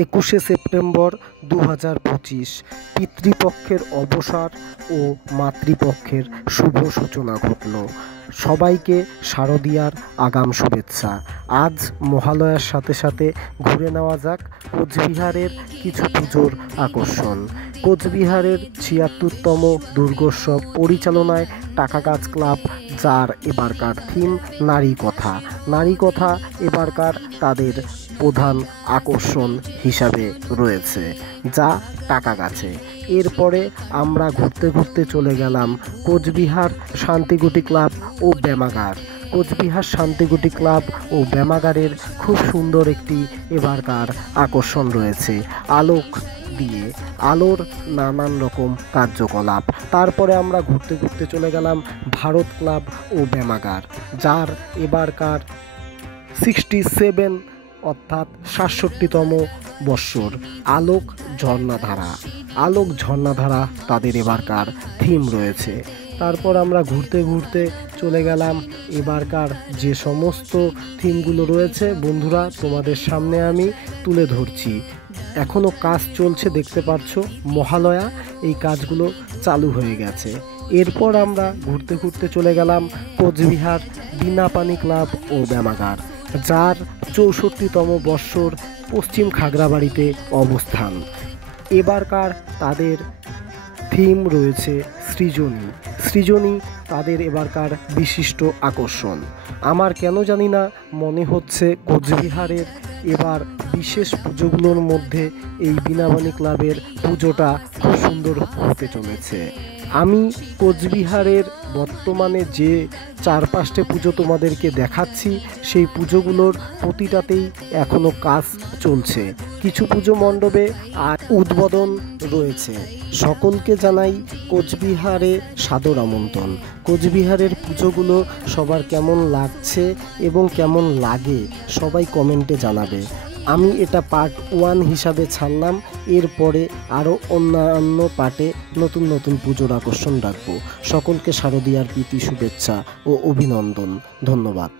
21শে September 2025 পিতৃপক্ষের অবসর ও মাতৃপক্ষের শুভ সূচনা ঘটল। সবাইকে শারদীয়ার আগাম শুভেচ্ছা। আজ মহালয়ার সাথে সাথে ঘুরে নেওয়া যাক কোচবিহারের কিছু পুজোর আকর্ষণ। কোচবিহারের ৭৬তম দুর্গোৎসব পরিচালনায় টাকাগাছ ক্লাব, যার এবারকার থিম নারী কথা। নারী কথা এবারকার তাদের প্রধান আকর্ষণ হিসাবে রয়েছে, যা টাকাগাছে। এরপরে আমরা ঘুরতে ঘুরতে চলে গেলাম কোচবিহার শান্তিকুটি ক্লাব ও ব্যায়ামাগার। কোচবিহার শান্তিকুটি ক্লাব ও ব্যায়ামাগারের খুব সুন্দর একটি এবারকার আকর্ষণ রয়েছে আলোক দিয়ে, আলোর নানান রকম কার্যকলাপ। তারপরে আমরা ঘুরতে ঘুরতে চলে গেলাম ভারত ক্লাব ও ব্যায়ামাগার, যার এবারকার 67 অর্থাৎ 67তম বৎসর। আলোক ঝর্ণাধারা, আলোক ঝর্ণাধারা তাদের এবারকার থিম রয়েছে। তারপর আমরা ঘুরতে ঘুরতে চলে গেলাম এবারকার যে সমস্ত থিমগুলো রয়েছে বন্ধুরা তোমাদের সামনে আমি তুলে ধরছি। এখনও কাজ চলছে, দেখতে পাচ্ছ, মহালয়া এই কাজগুলো চালু হয়ে গেছে। এরপর আমরা ঘুরতে ঘুরতে চলে গেলাম কোচবিহার বিনাপানি ক্লাব ও ব্যায়ামাগার, যার 64তম বৎসর পশ্চিম খাগড়াবাড়িতে অবস্থান। এবারকার তাদের থিম রয়েছে সৃজনী। সৃজনী তাদের এবারকার বিশিষ্ট আকর্ষণ। আমার কেন জানি না মনে হচ্ছে কোচবিহারের এবার বিশেষ পুজোগুলোর মধ্যে এই বিনাপানি ক্লাবের পুজোটা খুব সুন্দর হতে চলেছে। আমি কোচবিহারের বর্তমানে যে 4-5টে পুজো তোমাদেরকে দেখাচ্ছি, সেই পুজোগুলোর প্রতিটাতেই এখনও কাজ চলছে। কিছু পুজো মণ্ডপে আর উদ্বোধন রয়েছে। সকলকে জানাই কোচবিহারে সাদর আমন্ত্রণ। কোচবিহারের পুজোগুলো সবার কেমন লাগছে এবং কেমন লাগে সবাই কমেন্টে জানাবে। আমি এটা পার্ট 1 হিসাবে ছাড়লাম, এরপরে আরও অন্যান্য পার্টে নতুন নতুন পুজোর আকর্ষণ রাখবো। সকলকে শারদীয়ার প্রীতি শুভেচ্ছা ও অভিনন্দন। ধন্যবাদ।